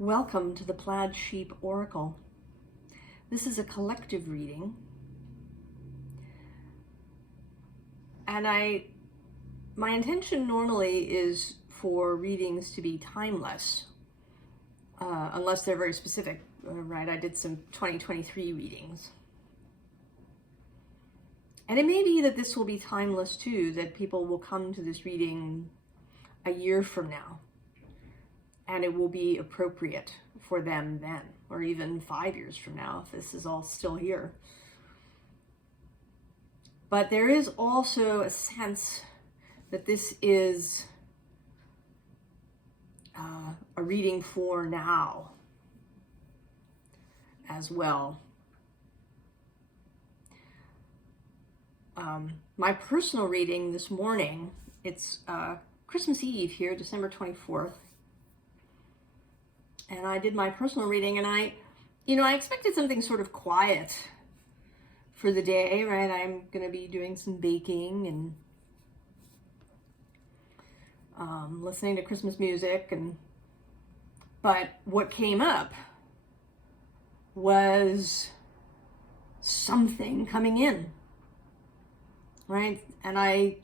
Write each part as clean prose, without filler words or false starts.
Welcome to the Plaid Sheep Oracle. This is a collective reading, and my intention normally is for readings to be timeless, unless they're very specific, right? I did some 2023 readings. And it may be that this will be timeless too, that people will come to this reading a year from now, and it will be appropriate for them then, or even 5 years from now, if this is all still here. But there is also a sense that this is a reading for now as well. My personal reading this morning, it's Christmas Eve here, December 24th. And I did my personal reading, and I expected something sort of quiet for the day, right? I'm going to be doing some baking and listening to Christmas music, but what came up was something coming in, right? And I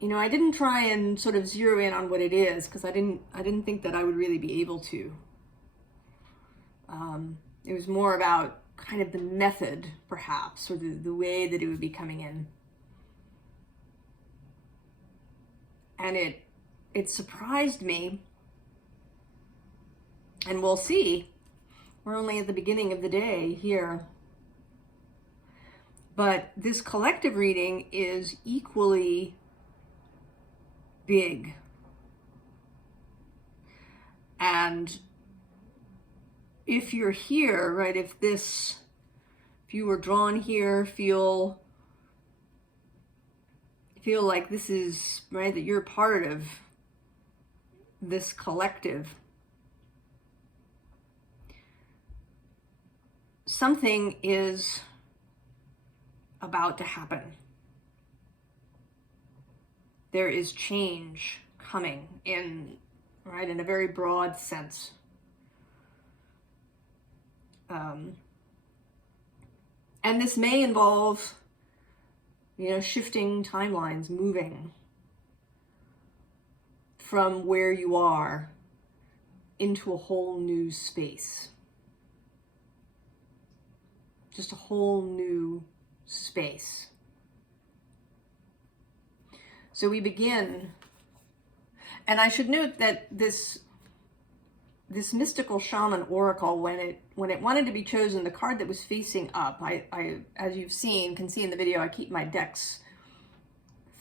didn't try and sort of zero in on what it is, because I didn't think that I would really be able to. It was more about kind of the method, perhaps, or the way that it would be coming in. And it surprised me, and we'll see. We're only at the beginning of the day here. But this collective reading is equally big. And if you're here, right, if you were drawn here, feel like this is, right, that you're part of this collective, something is about to happen. There is change coming in, right, in a very broad sense. And this may involve, shifting timelines, moving from where you are into a whole new space. Just a whole new space. So we begin, and I should note that this mystical Shaman Oracle, when it wanted to be chosen, the card that was facing up, I as you've seen, can see in the video, I keep my decks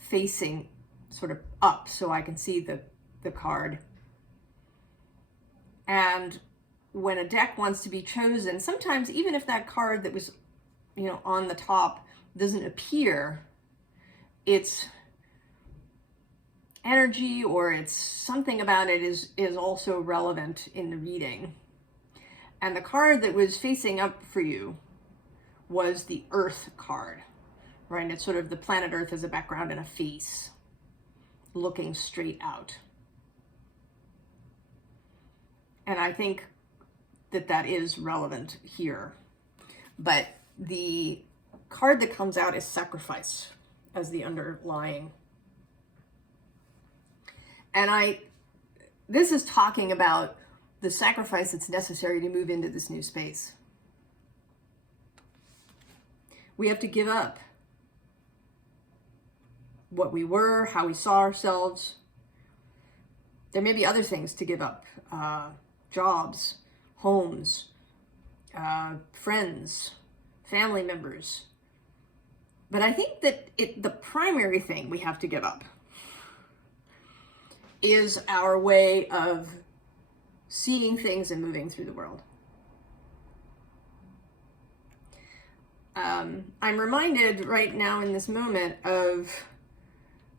facing sort of up so I can see the card. And when a deck wants to be chosen, sometimes even if that card that was, on the top doesn't appear, it's energy or it's something about it is also relevant in the reading. And the card that was facing up for you was the Earth card, right? And it's sort of the planet Earth as a background and a face looking straight out. And I think that is relevant here. But the card that comes out is sacrifice as the underlying. And this is talking about the sacrifice that's necessary to move into this new space. We have to give up what we were, how we saw ourselves. There may be other things to give up, jobs, homes, friends, family members. But I think that the primary thing we have to give up is our way of seeing things and moving through the world. I'm reminded right now in this moment of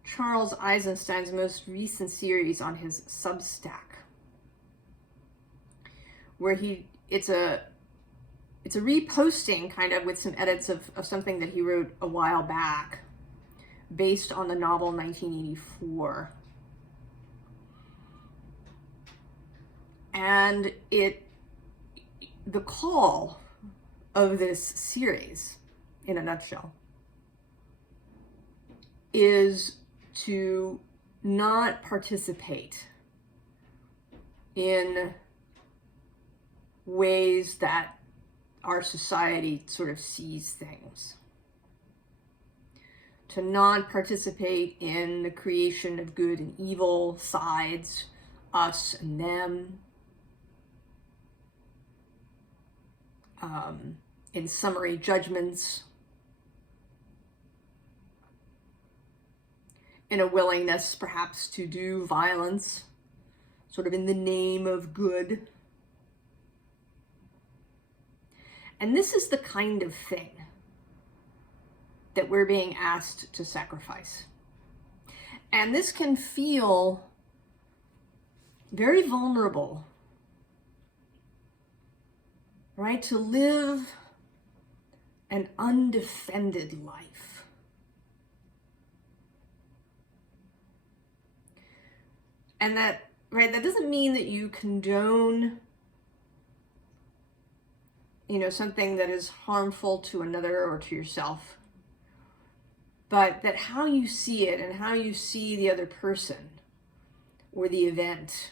Charles Eisenstein's most recent series on his Substack, where it's a reposting kind of with some edits of something that he wrote a while back based on the novel 1984. And the call of this series, in a nutshell, is to not participate in ways that our society sort of sees things. To not participate in the creation of good and evil sides, us and them, in summary judgments, in a willingness perhaps to do violence, sort of in the name of good. And this is the kind of thing that we're being asked to sacrifice. And this can feel very vulnerable, right? To live an undefended life. And that, right, that doesn't mean that you condone, something that is harmful to another or to yourself, but that how you see it and how you see the other person or the event,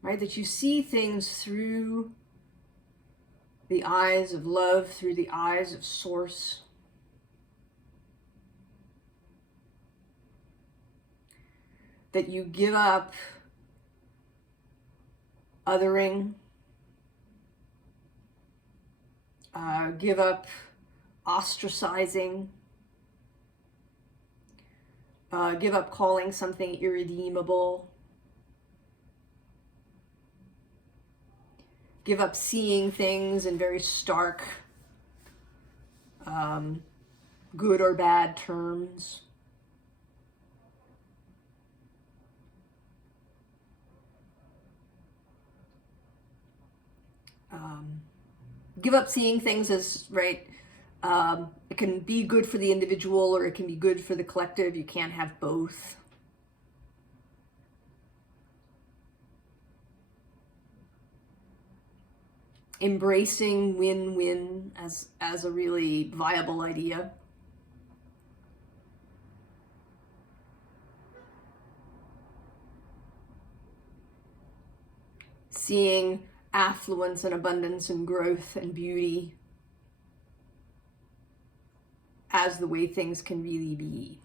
right, that you see things through the eyes of love, through the eyes of source. That you give up othering, give up ostracizing, give up calling something irredeemable, give up seeing things in very stark, good or bad terms. Give up seeing things as, right, it can be good for the individual or it can be good for the collective. You can't have both. Embracing win-win as a really viable idea. Seeing affluence and abundance and growth and beauty as the way things can really be.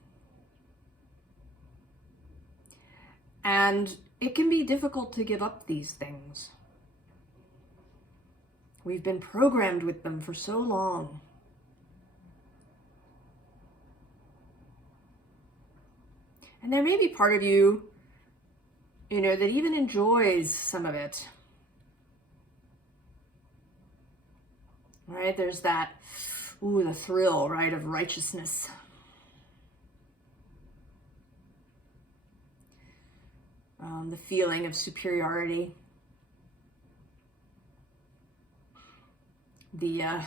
And it can be difficult to give up these things. We've been programmed with them for so long. And there may be part of you, that even enjoys some of it. Right? There's that, the thrill, right, of righteousness. The feeling of superiority. The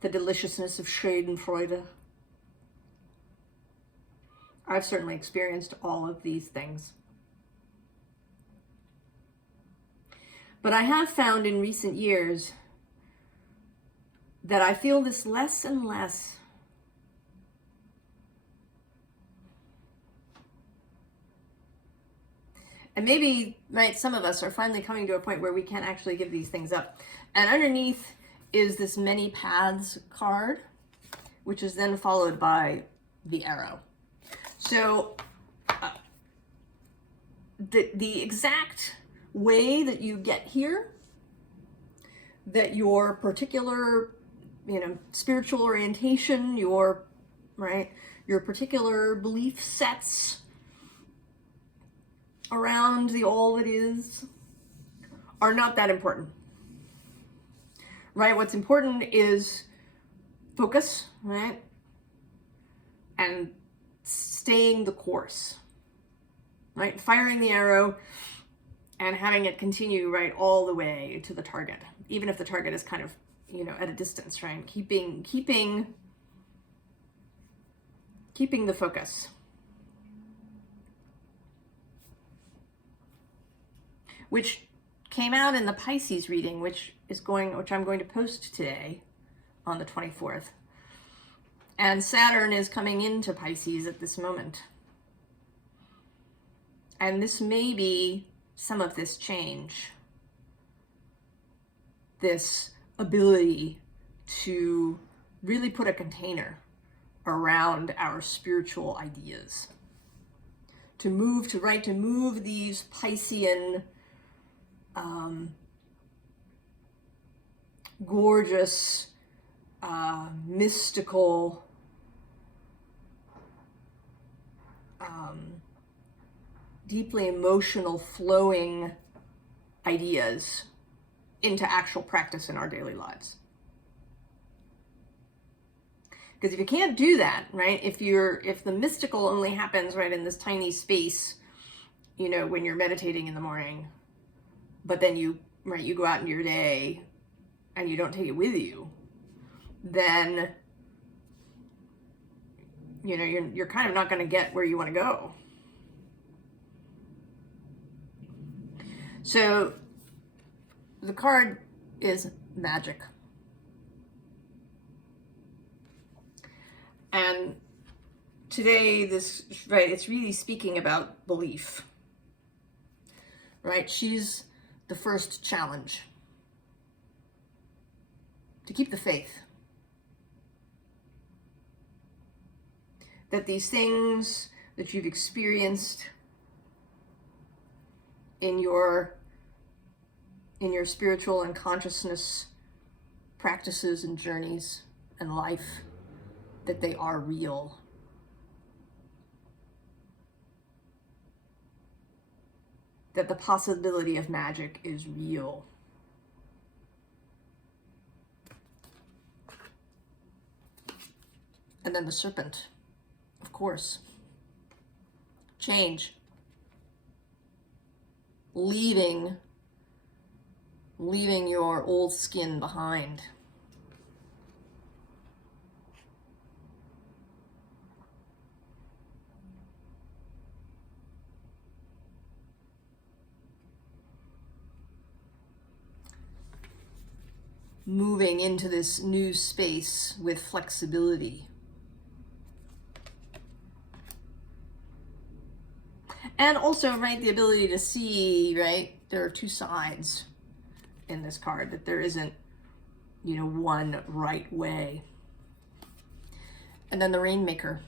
deliciousness of Schadenfreude. I've certainly experienced all of these things. But I have found in recent years that I feel this less and less. And maybe, right, some of us are finally coming to a point where we can't actually give these things up. And underneath is this many paths card, which is then followed by the arrow. So the exact way that you get here, that your particular, spiritual orientation, your particular belief sets around the all that is are not that important. Right? What's important is focus, right? And staying the course, right? Firing the arrow and having it continue, right, all the way to the target, even if the target is kind of, at a distance, right? Keeping the focus. which came out in the Pisces reading, which I'm going to post today on the 24th. And Saturn is coming into Pisces at this moment. And this may be some of this change, this ability to really put a container around our spiritual ideas, to move these Piscean, gorgeous, mystical, deeply emotional, flowing ideas into actual practice in our daily lives. Because if you can't do that, right, if the mystical only happens right in this tiny space, you know, when you're meditating in the morning, but then you go out into your day and you don't take it with you, then, you know, you're kind of not going to get where you want to go. So the card is magic. And today, it's really speaking about belief, right? She's the first challenge. To keep the faith. That these things that you've experienced in your spiritual and consciousness practices and journeys and life, that they are real. That the possibility of magic is real. And then the serpent, of course. Change. Leaving your old skin behind. Moving into this new space with flexibility. And also, right, the ability to see, right, there are two sides in this card, that there isn't, you know, one right way. And then the Rainmaker.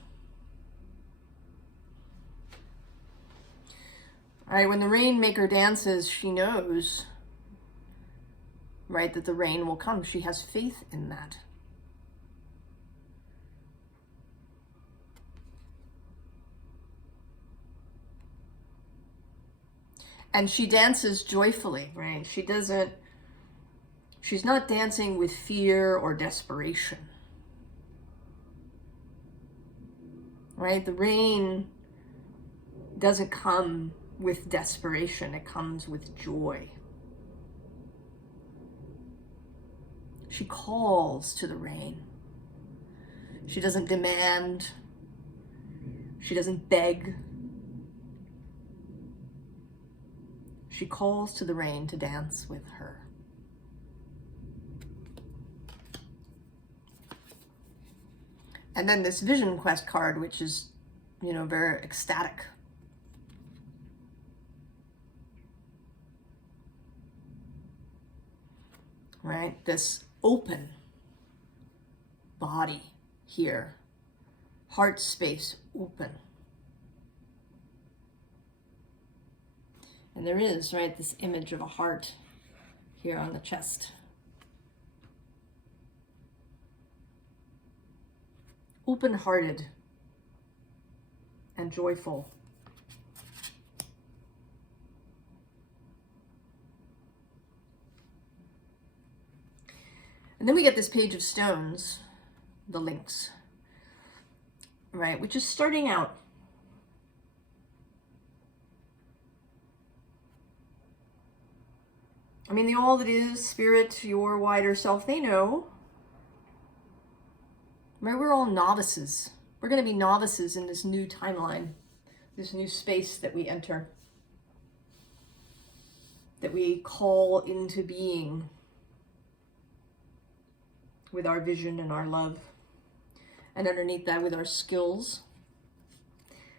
All right, when the Rainmaker dances, she knows, right, that the rain will come. She has faith in that. And she dances joyfully, right? She's not dancing with fear or desperation. Right? The rain doesn't come with desperation, it comes with joy. She calls to the rain. She doesn't demand. She doesn't beg. She calls to the rain to dance with her. And then this Vision Quest card, which is, you know, very ecstatic. Right? This open body here. Heart space open. And there is, right, this image of a heart here on the chest. Open-hearted and joyful. And then we get this Page of Stones, the links, right, which is starting out. I mean, the all that is, spirit, your wider self, they know. Right? We're all novices. We're going to be novices in this new timeline, this new space that we enter. that we call into being with our vision and our love. And underneath that with our skills.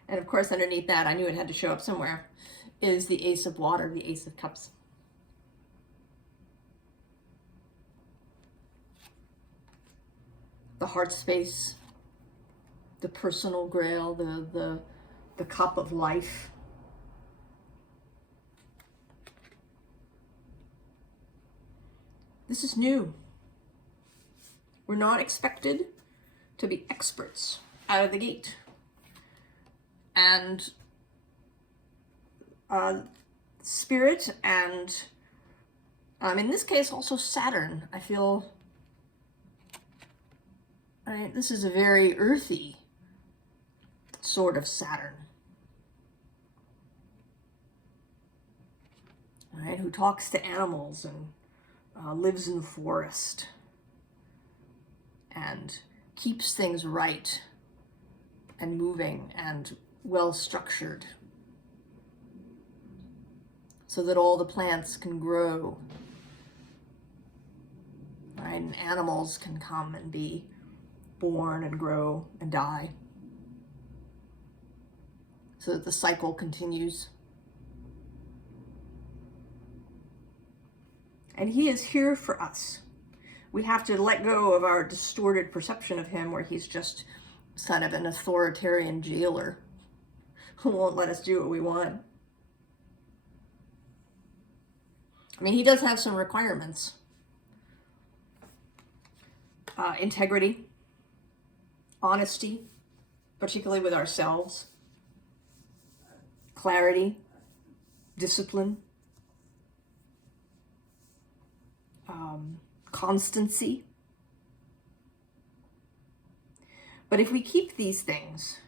And of course, underneath that, I knew it had to show up somewhere, is the Ace of Water, the Ace of Cups. The heart space, the personal grail, the cup of life. This is new. We're not expected to be experts out of the gate. And Spirit and, in this case, also Saturn, I feel, this is a very earthy sort of Saturn. Right, who talks to animals and lives in the forest and keeps things right and moving and well structured so that all the plants can grow, right? And animals can come and be born and grow and die so that the cycle continues. And he is here for us. We have to let go of our distorted perception of him, where he's just kind of an authoritarian jailer who won't let us do what we want. I mean, he does have some requirements. Integrity, honesty, particularly with ourselves, clarity, discipline, constancy. But if we keep these things,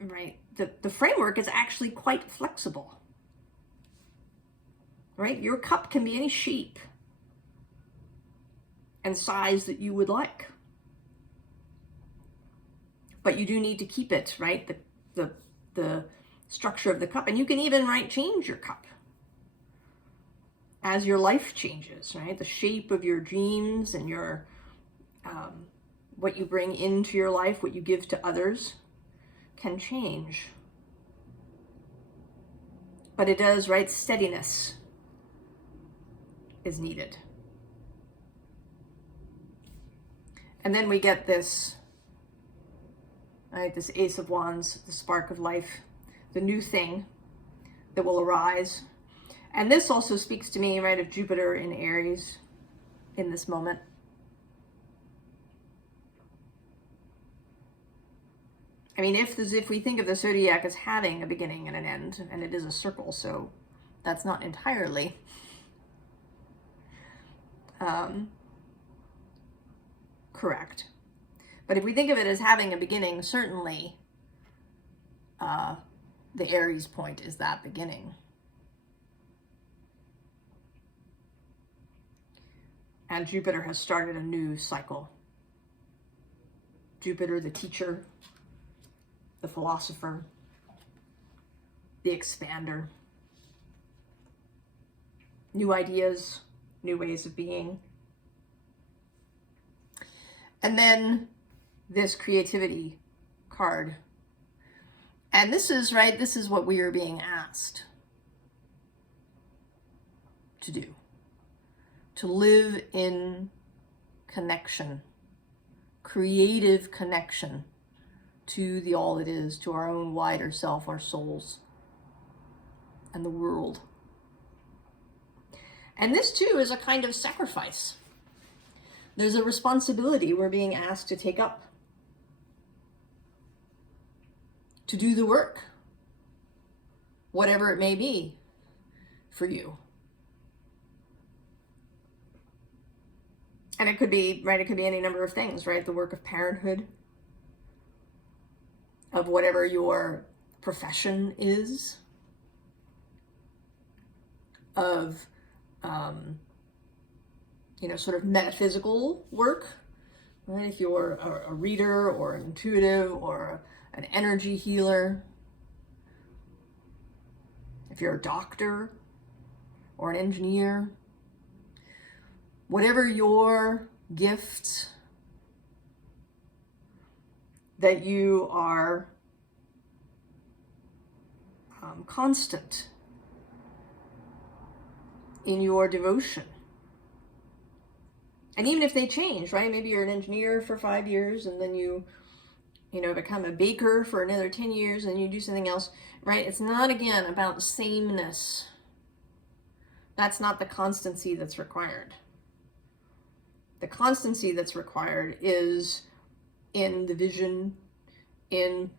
right, the framework is actually quite flexible, right? Your cup can be any shape and size that you would like, but you do need to keep it, right? The structure of the cup, and you can even, right, change your cup as your life changes, right? The shape of your dreams and your what you bring into your life, what you give to others, can change. But it does, right? Steadiness is needed. And then we get this, right? This Ace of Wands, the spark of life, the new thing that will arise. And this also speaks to me, right, of Jupiter in Aries in this moment. I mean, if we think of the zodiac as having a beginning and an end, and it is a circle, so that's not entirely correct. But if we think of it as having a beginning, certainly the Aries point is that beginning. And Jupiter has started a new cycle. Jupiter, the teacher, the philosopher, the expander. New ideas, new ways of being. And then this creativity card. And this is, right, this is what we are being asked to do. To live in connection, creative connection to the all that is, to our own wider self, our souls, and the world. And this too is a kind of sacrifice. There's a responsibility we're being asked to take up, to do the work, whatever it may be for you. And it could be, right, it could be any number of things, right? The work of parenthood, of whatever your profession is, of, sort of metaphysical work, right? If you're a reader or an intuitive or an energy healer, if you're a doctor, or an engineer. Whatever your gifts that you are constant in your devotion. And even if they change, right? Maybe you're an engineer for 5 years and then you become a baker for another 10 years and you do something else, right? It's not, again, about sameness. That's not the constancy that's required. The constancy that's required is in the vision, in,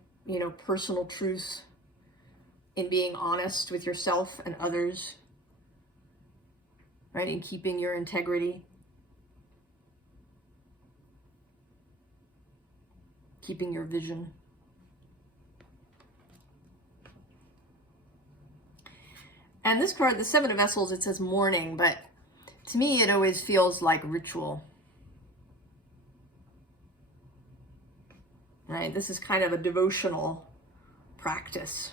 personal truth, in being honest with yourself and others, right? In keeping your integrity, keeping your vision. And this card, the Seven of Vessels, it says mourning, but to me it always feels like ritual. Right? This is kind of a devotional practice.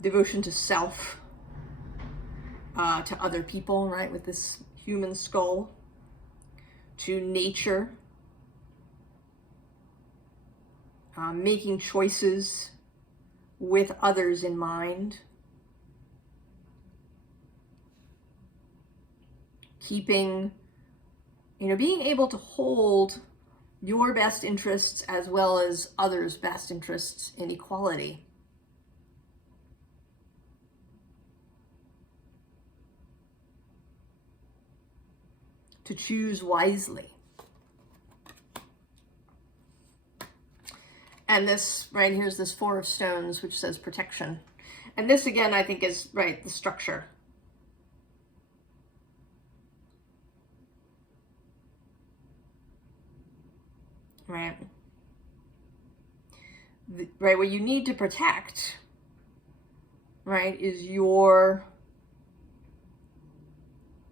Devotion to self, to other people, right? With this human skull, to nature, making choices with others in mind, keeping, being able to hold your best interests as well as others' best interests in equality. To choose wisely. And this, right, here's this Four of Stones, which says protection. And this, again, I think is, right, the structure. Right? Right, what you need to protect, right, is your,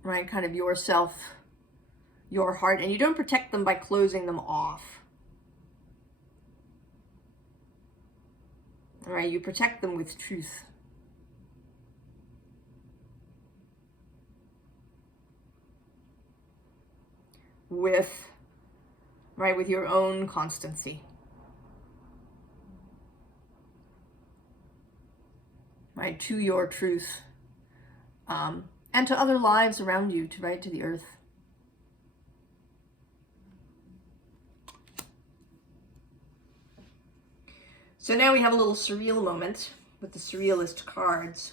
right, kind of yourself, your heart. And you don't protect them by closing them off. All right, you protect them with truth. With, right, with your own constancy. Right, to your truth. And to other lives around you, to, right, to the earth. So now we have a little surreal moment with the Surrealist cards.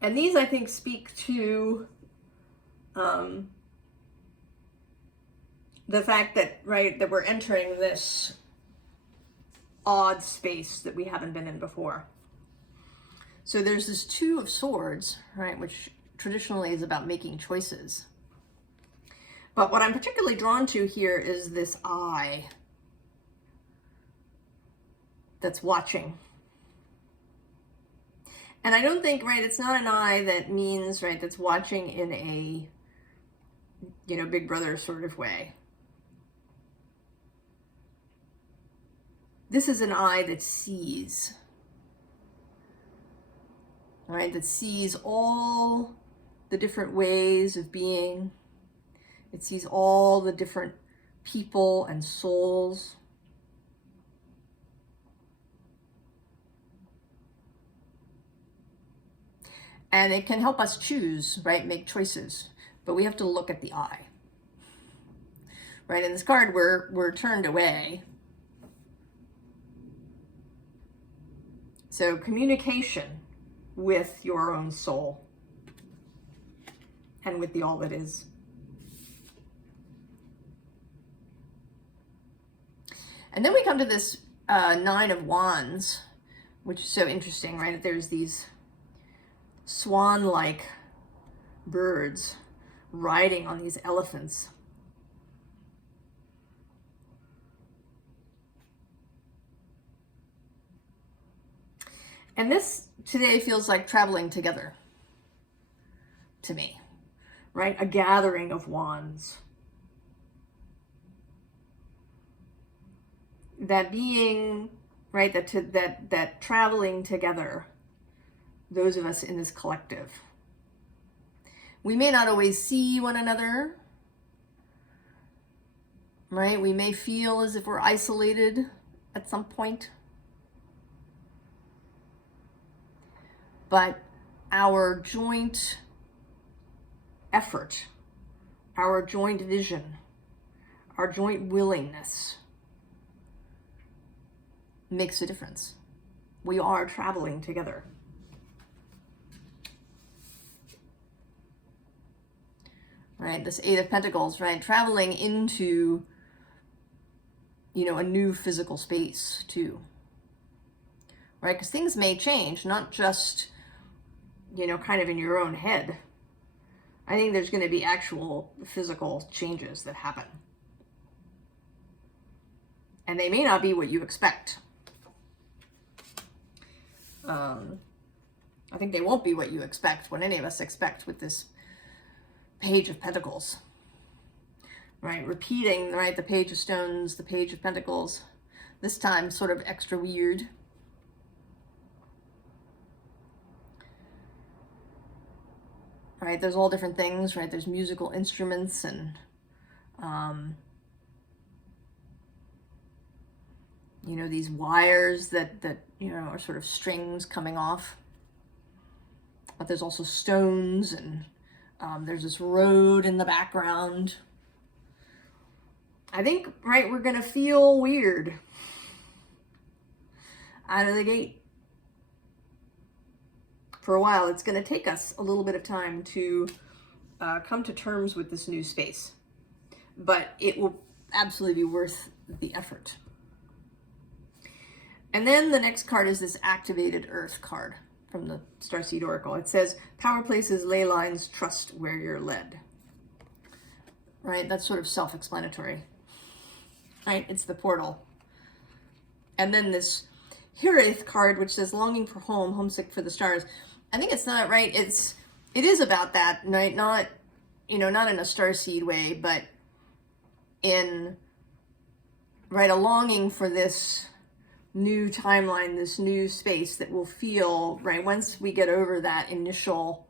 And these, I think, speak to the fact that, right, that we're entering this odd space that we haven't been in before. So there's this Two of Swords, right, which traditionally is about making choices. But what I'm particularly drawn to here is this eye that's watching. And I don't think, right, it's not an eye that means, right, that's watching in a, Big Brother sort of way. This is an eye that sees, right, that sees all the different ways of being. It sees all the different people and souls. And it can help us choose, right, make choices. But we have to look at the eye. Right, in this card, we're turned away. So communication with your own soul and with the all that is. And then we come to this Nine of Wands, which is so interesting, right? There's these swan-like birds riding on these elephants. And this today feels like traveling together to me, right? A gathering of wands. That being, right, that traveling together, those of us in this collective. We may not always see one another, right? We may feel as if we're isolated at some point. But our joint effort, our joint vision, our joint willingness makes a difference. We are traveling together. Right, this Eight of Pentacles, right? Traveling into, you know, a new physical space too. Right, because things may change, not just, you know, kind of in your own head. I think there's going to be actual physical changes that happen. And they may not be what you expect. I think they won't be what you expect, what any of us expect with this Page of Pentacles. Right, repeating, right, the Page of Stones, the Page of Pentacles. This time sort of extra weird. Right, there's all different things, right? There's musical instruments and, you know, these wires that, you know, are sort of strings coming off. But there's also stones and there's this road in the background. I think, right, we're going to feel weird out of the gate. For a while, it's going to take us a little bit of time to come to terms with this new space. But it will absolutely be worth the effort. And then the next card is this Activated Earth card from the Starseed Oracle. It says, power places, ley lines, trust where you're led. Right, that's sort of self-explanatory. Right, it's the portal. And then this Hirith card, which says longing for home, homesick for the stars. I think it's not right. It is about that, right? Not, you know, not in a starseed way, but in, right, a longing for this new timeline, this new space that will feel, right, once we get over that initial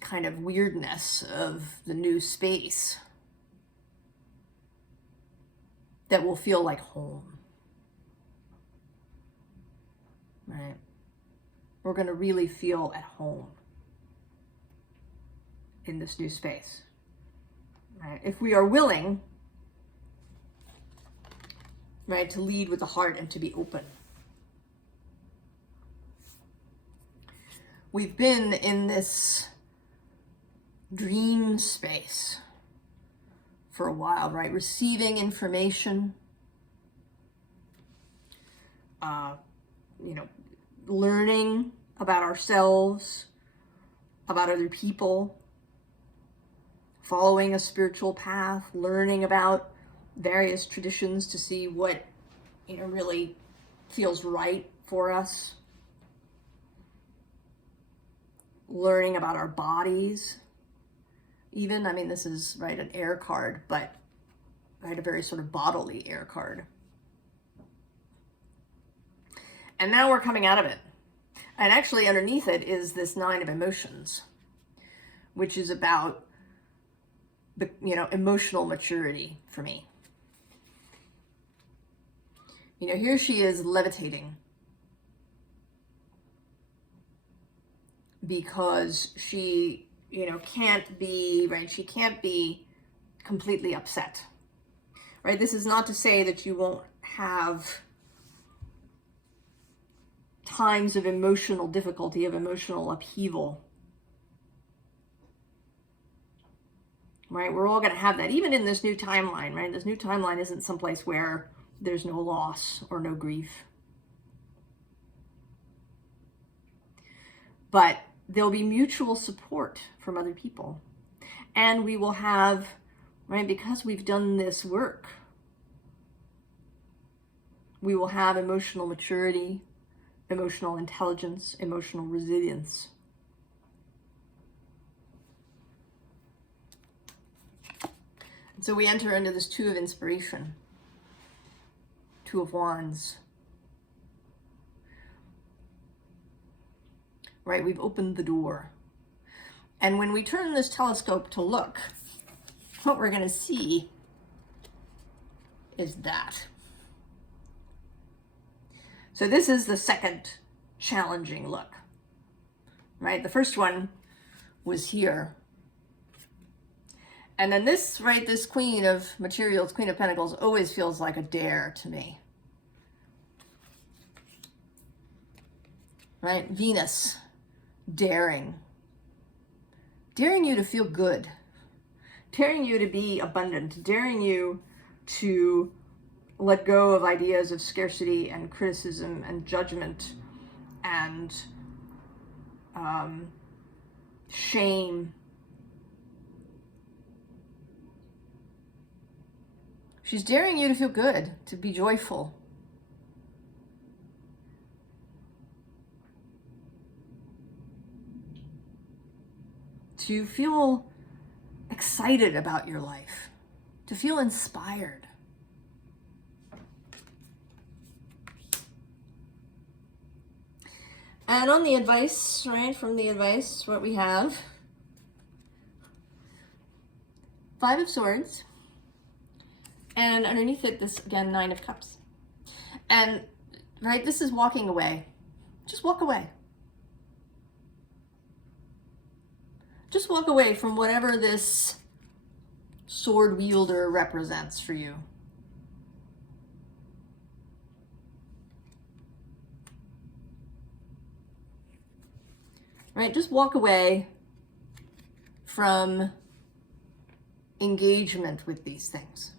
kind of weirdness of the new space, that will feel like home. Right? We're going to really feel at home in this new space. Right? If we are willing, right, to lead with the heart and to be open. We've been in this dream space for a while, right? Receiving information, you know, learning about ourselves, about other people, following a spiritual path, learning about various traditions to see what, you know, really feels right for us. Learning about our bodies, even. I mean, this is, right, an air card, but, right, a very sort of bodily air card. And now we're coming out of it. And actually underneath it is this Nine of Emotions, which is about the, you know, emotional maturity for me. You know, here she is levitating because she, you know, can't be, right, she can't be completely upset, right? This is not to say that you won't have times of emotional difficulty, of emotional upheaval, right? We're all going to have that, even in this new timeline, right? This new timeline isn't someplace where there's no loss or no grief. But there'll be mutual support from other people. And we will have, right, because we've done this work, we will have emotional maturity, emotional intelligence, emotional resilience. And so we enter into this Two of Inspiration, Two of Wands. right? We've opened the door. And when we turn this telescope to look, what we're going to see is that. So this is the second challenging look, right? The first one was here. And then this, right, this Queen of Materials, Queen of Pentacles, always feels like a dare to me. Right? Venus, daring. Daring you to feel good. Daring you to be abundant. Daring you to let go of ideas of scarcity and criticism and judgment and shame. She's daring you to feel good, to be joyful. To feel excited about your life, to feel inspired. And on the advice, right, from the advice, what we have, 5 of Swords, and underneath it, this, again, 9 of Cups. And, right, this is walking away. Just walk away. Just walk away from whatever this sword wielder represents for you. Right? Just walk away from engagement with these things.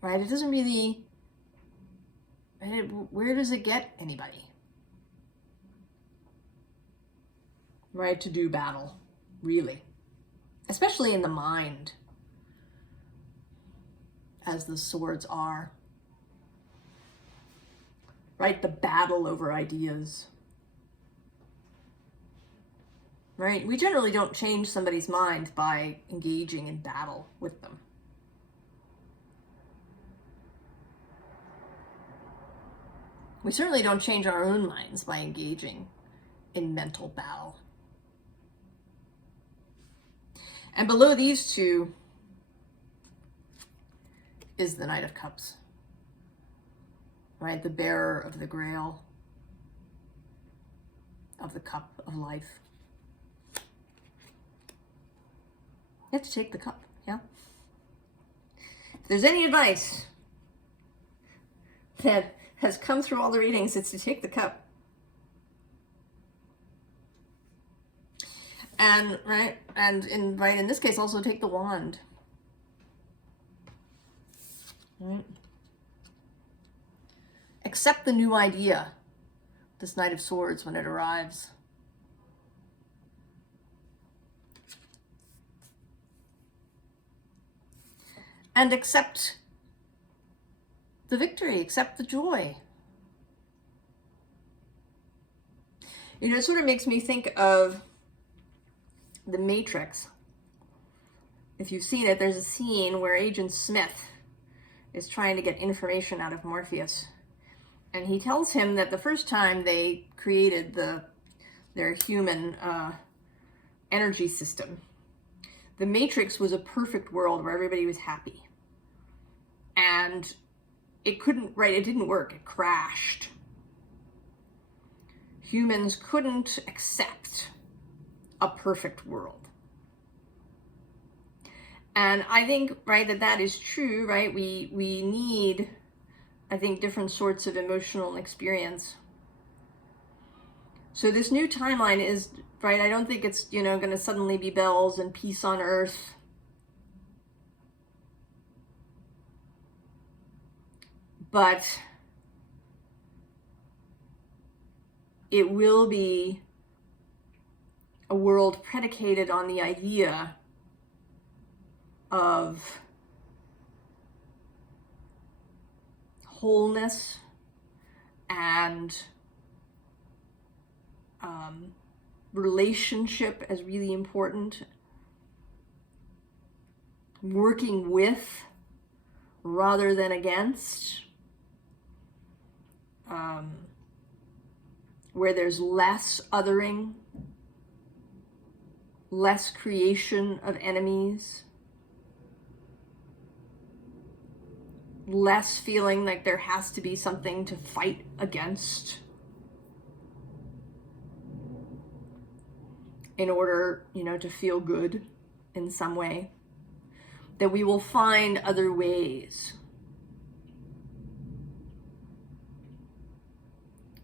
Right? It doesn't really, where does it get anybody? Right, to do battle, really. Especially in the mind, as the swords are. Right, the battle over ideas. Right, we generally don't change somebody's mind by engaging in battle with them. We certainly don't change our own minds by engaging in mental battle. And below these two is the Knight of Cups, right? The bearer of the Grail, of the cup of life. You have to take the cup, yeah? If there's any advice that has come through all the readings, it's to take the cup. And in this case, also take the wand. Right? Accept the new idea, this Knight of Swords, when it arrives. And accept the victory, accept the joy. You know, it sort of makes me think of The Matrix. If you've seen it, there's a scene where Agent Smith is trying to get information out of Morpheus. And he tells him that the first time they created their human energy system, the Matrix was a perfect world where everybody was happy. And it didn't work, it crashed. Humans couldn't accept a perfect world. And I think, right, that is true, right? We need, I think, different sorts of emotional experience. So this new timeline is, right, I don't think it's, going to suddenly be bells and peace on earth. But it will be a world predicated on the idea of wholeness and relationship as really important. Working with rather than against. where there's less othering, less creation of enemies, less feeling like there has to be something to fight against in order, to feel good in some way. That we will find other ways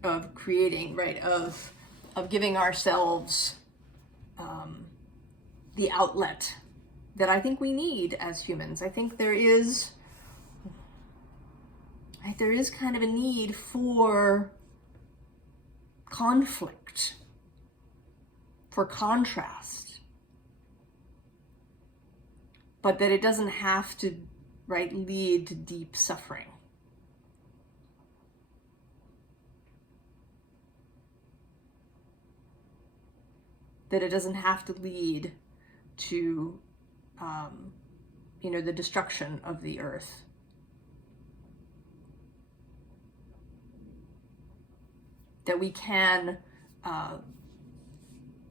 of creating, right, of giving ourselves the outlet that I think we need as humans. I think there is kind of a need for conflict, for contrast, but that it doesn't have to, right, lead to deep suffering. That it doesn't have to lead to, the destruction of the earth. That we can,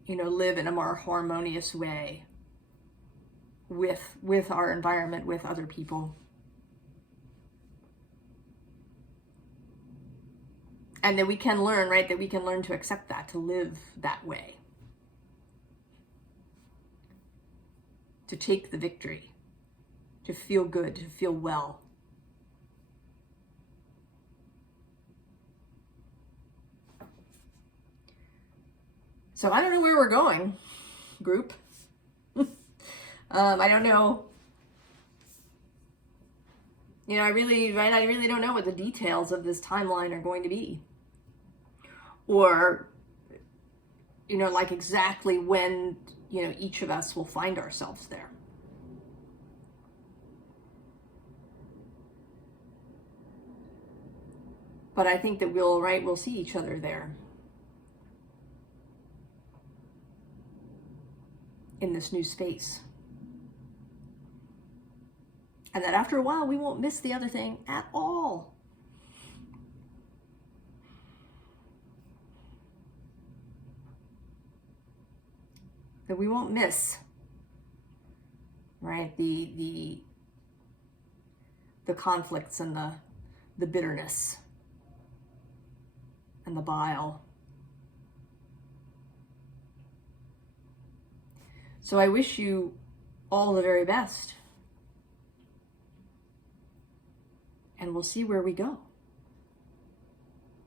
live in a more harmonious way with our environment, with other people. And that we can learn, right, that we can learn to accept that, to live that way. To take the victory, to feel good, to feel well. So I don't know where we're going, group. I don't know. I really don't know what the details of this timeline are going to be. Or, like exactly when, each of us will find ourselves there. But I think that we'll see each other there. In this new space. And that after a while, we won't miss the other thing at all. That we won't miss, right, the conflicts and the bitterness and the bile. So I wish you all the very best. And we'll see where we go.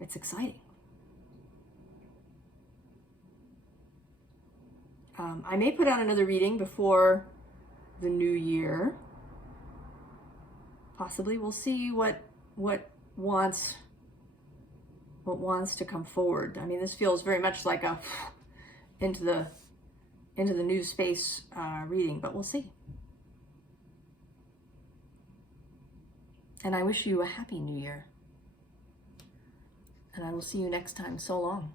It's exciting. I may put out another reading before the new year. Possibly. We'll see what wants to come forward. I mean, this feels very much like a into the new space reading, but we'll see. And I wish you a happy new year. And I will see you next time. So long.